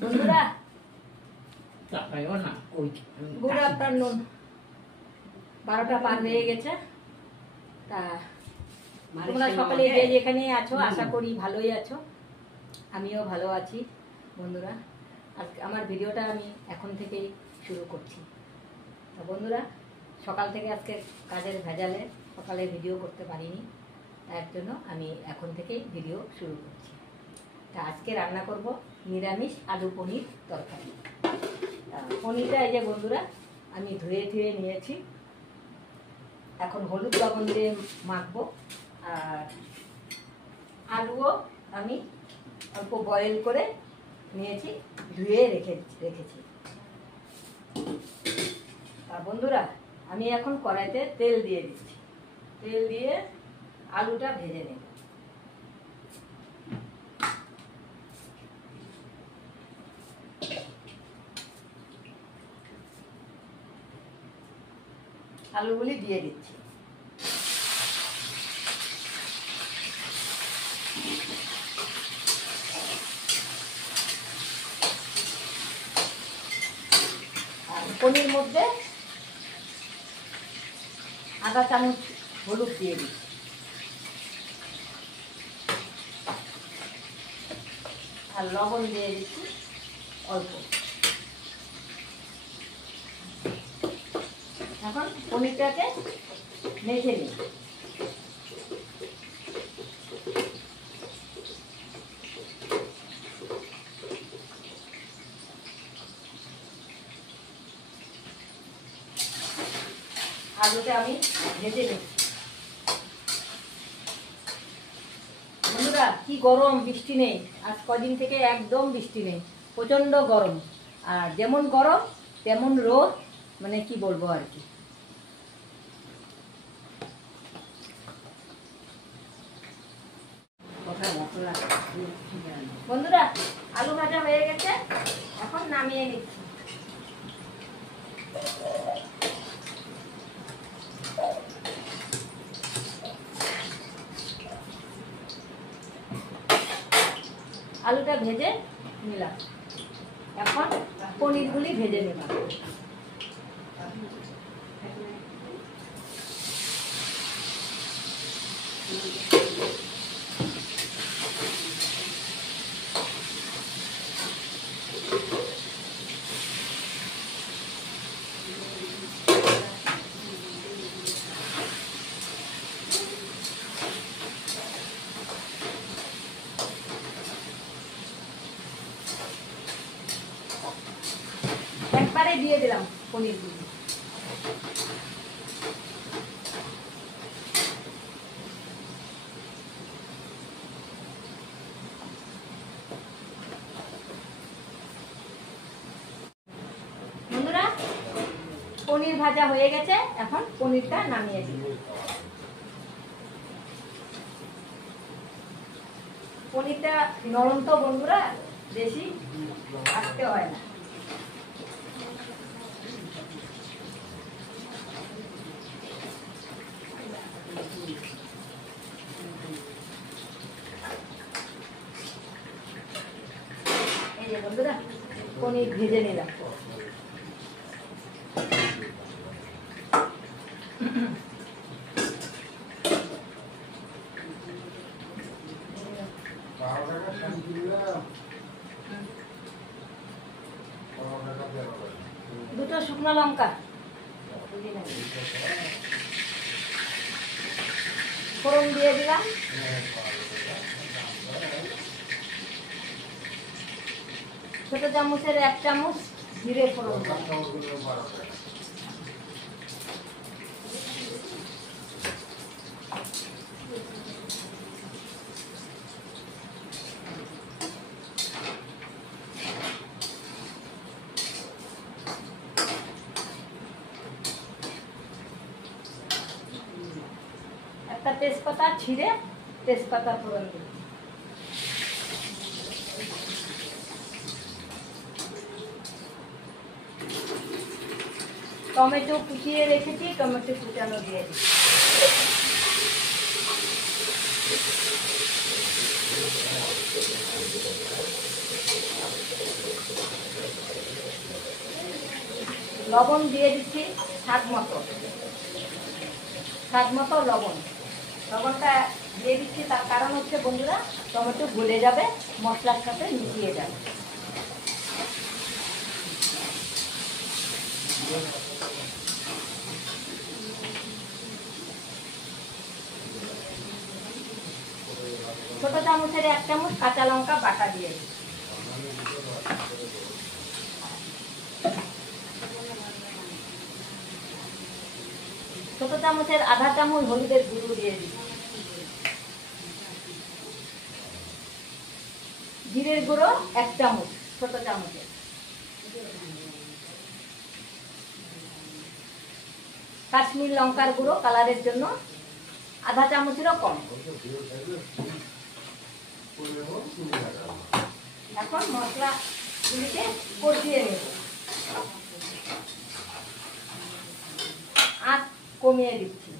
বন্ধুরা গুড না আফটারনুন। 12টা পার হয়ে গেছে। তা তোমরা সকলে যে যেখানে আছো আশা করি ভালোই আছো, আমিও ভালো আছি। বন্ধুরা আজকে আমার ভিডিওটা আমি এখন থেকেই শুরু করছি। তো বন্ধুরা সকাল থেকে আজকে কাজের ভেজালে সকালে ভিডিও করতে পারিনি, তার জন্য আমি এখন থেকেই ভিডিও শুরু করছি। তা আজকে রান্না করব নিরামিষ আলু পনির তরকারি। পনিরটা এই যে বন্ধুরা আমি ধুয়ে নিয়েছি, এখন হলুদ লবণ দিয়ে মাখবো। আর আলুও আমি অল্প বয়েল করে নিয়েছি, ধুয়ে রেখেছি। আর বন্ধুরা আমি এখন কড়াইতে তেল দিয়ে দিচ্ছি, তেল দিয়ে আলুটা ভেজে নেব। আলুগুলি দিয়ে দিচ্ছি। আর পনির মধ্যে আধা চামচ হলুদ দিয়ে দিচ্ছি। আর লবণ দিয়ে দিচ্ছি অল্প। এখন পনিরটাকে মেখে নিই। আলুটা আমি ভেজে নিচ্ছি। বন্ধুরা কি গরম, বৃষ্টি নেই আজ কদিন থেকে, একদম বৃষ্টি নেই, প্রচন্ড গরম। আর যেমন গরম তেমন রোদ, মানে কি বলবো আর কি। বন্ধুরা আলু ভাজা হয়ে গেছে, এখন নামিয়ে নিচ্ছি। আলুটা ভেজে নিলাম, এখন পনিরগুলি ভেজে নিলাম। একবারে দিয়ে দিলাম পনিরগুলি। বন্ধুরা পনির ভাজা হয়ে গেছে, এখন পনিরটা নামিয়ে দিই। পনিরটা নরম তো বন্ধুরা, বেশি ভাজতে হয় না। এই যে বন্ধুরা পনির ভেজে নিলাম। দুটো শুকনো লঙ্কা ফোড়ন দিয়ে দিলাম। ছোট চামচের 1 চামচ জিরে ফোড়ন। একটা তেজপাতা ছিঁড়ে তেজপাতা ফোড়ন দিই। টমেটো কুচিয়ে রেখেছি, টমেটো কুচানো দিয়ে দিই। লবণ দিয়ে দিচ্ছি স্বাদ মতো লবণ। লবণটা দিয়ে দিচ্ছি তার কারণ হচ্ছে বন্ধুরা, টমেটো গলে যাবে, মশলার সাথে মিশিয়ে যাবে। ছোট চামচের 1 চামচ কাঁচা লঙ্কা বাটা দিয়ে দিচ্ছি। ছোট চামচের আধা চামচ হলুদের গুঁড়ো দিয়ে দিচ্ছি। জিরের গুঁড়ো 1 চামচ ছোট চামচের। কাশ্মীর লঙ্কার গুঁড়ো কালারের জন্য আধা চামচেরও কম। এখন মশলাগুলিকে কষিয়ে নেব। আঁচ কমিয়ে দিচ্ছি।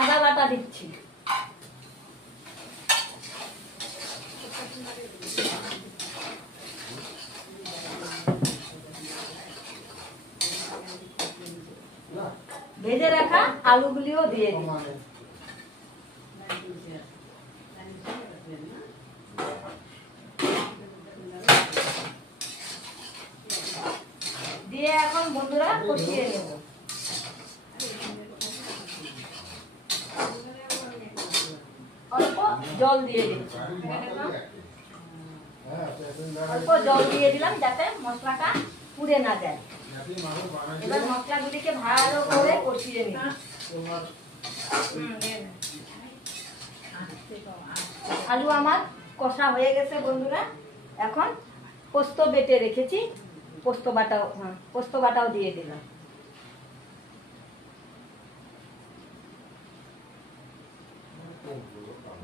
আদা বাটা দিচ্ছি। ভেজে রাখা আলুগুলিও দিয়ে দিই। দিয়ে এখন বন্ধুরা কষিয়ে নেব। অল্প জল দিয়ে দিচ্ছি। অল্প জল দিয়ে দিলাম যাতে মশলাটা পুড়ে না যায়। এবার মশলাগুলিকে ভালো করে কষিয়ে নিই। আলু আমার কষা হয়ে গেছে বন্ধুরা। এখন পোস্ত বেটে রেখেছি, পোস্ত বাটাও দিয়ে দিলাম।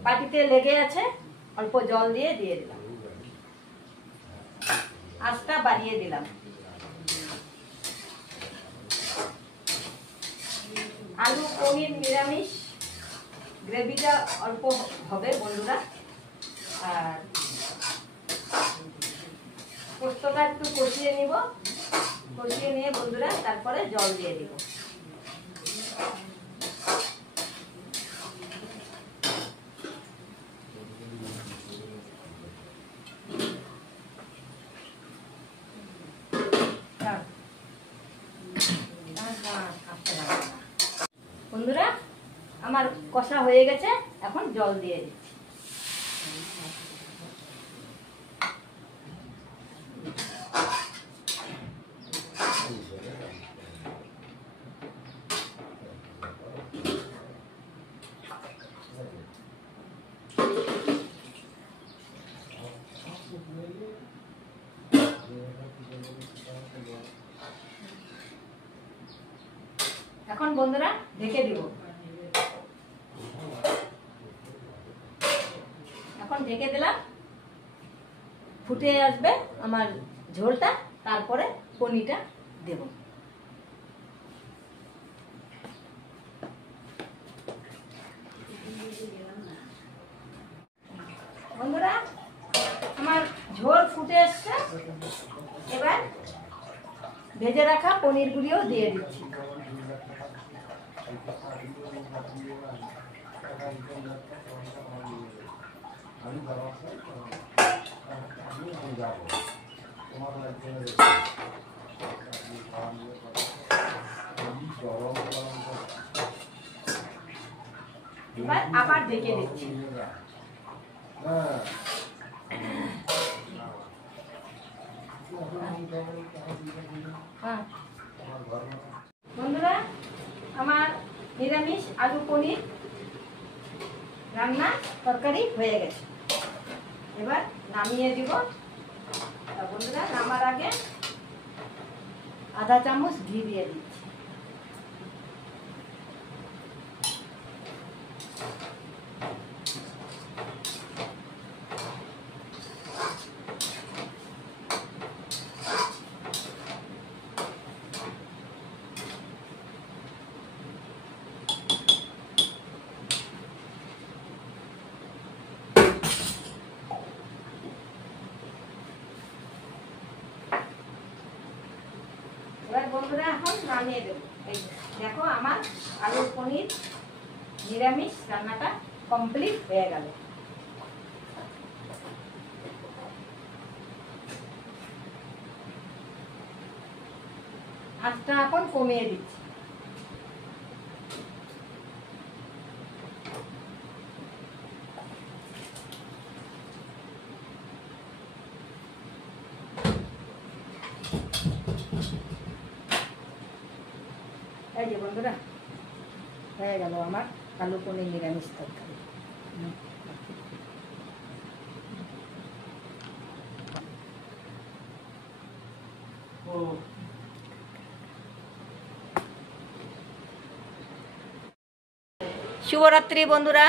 বাটিতে লেগে আছে, অল্প জল দিয়ে দিলাম। আঁচটা বাড়িয়ে দিলাম। আলু পনির নিরামিষ গ্রেভিটা অল্প হবে বন্ধুরা। আর পোস্তটা একটু কষিয়ে নিব। কষিয়ে নিয়ে বন্ধুরা তারপরে জল দিয়ে দিব। বন্ধুরা আমার কষা হয়ে গেছে, এখন জল দিয়ে দিচ্ছি। এখন বন্ধুরা ঢেকে দিব। এখন ঢেকে দিলাম, ফুটে আসবে আমার ঝোলটা, তারপরে পনিরটা দেব। বন্ধুরা আমার ঝোল ফুটে আসছে। এবার ভেজে রাখা পনিরগুলিও দিয়ে দিচ্ছি। এবার আবার ঢেকে দিচ্ছি। বন্ধুরা আমার নিরামিষ আলু পনির রান্না তরকারি হয়ে গেছে। এবার নামিয়ে দিব। বন্ধুরা নামার আগে আধা চামচ ঘি দিয়ে দিচ্ছি। বন্ধুরা এখন নামিয়ে দেবো। এই দেখো আমার আলুর পনির নিরামিষ রান্নাটা কমপ্লিট হয়ে গেল। আঁচটা এখন কমিয়ে দিচ্ছি। এই যে বন্ধুরা হয়ে গেল আমার আলু পনির নিরামিষ তরকারি। শুভরাত্রি বন্ধুরা।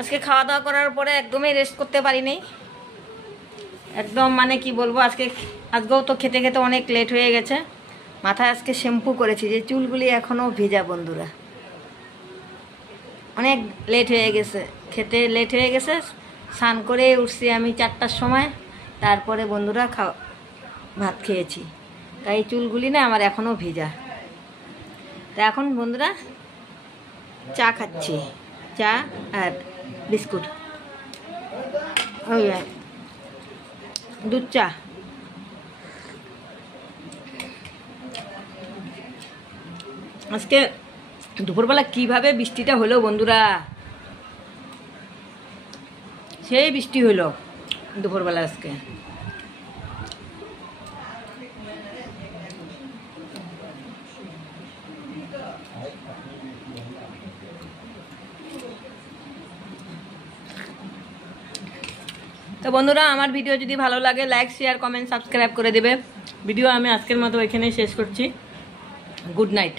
আজকে খাওয়া দাওয়া করার পরে একদমই রেস্ট করতে পারিনি, একদম মানে কি বলবো, আজকেও তো খেতে খেতে অনেক লেট হয়ে গেছে। মাথায় আজকে শ্যাম্পু করেছি, যে চুলগুলি এখনও ভেজা বন্ধুরা, অনেক লেট হয়ে গেছে, খেতে লেট হয়ে গেছে। স্নান করে উঠছি আমি 4টার সময়, তারপরে বন্ধুরা ভাত খেয়েছি, তাই চুলগুলি না আমার এখনও ভেজা। তা এখন বন্ধুরা চা খাচ্ছি, চা আর বিস্কুট, ওই দুধ চা। আজকে দুপুরবেলা কিভাবে বৃষ্টিটা হলো বন্ধুরা, সেই বৃষ্টি হলো দুপুরবেলা আজকে। তো বন্ধুরা আমার ভিডিও যদি ভালো লাগে লাইক শেয়ার কমেন্ট সাবস্ক্রাইব করে দেবে। ভিডিও আমি আজকের মতো এখানেই শেষ করছি। Good night.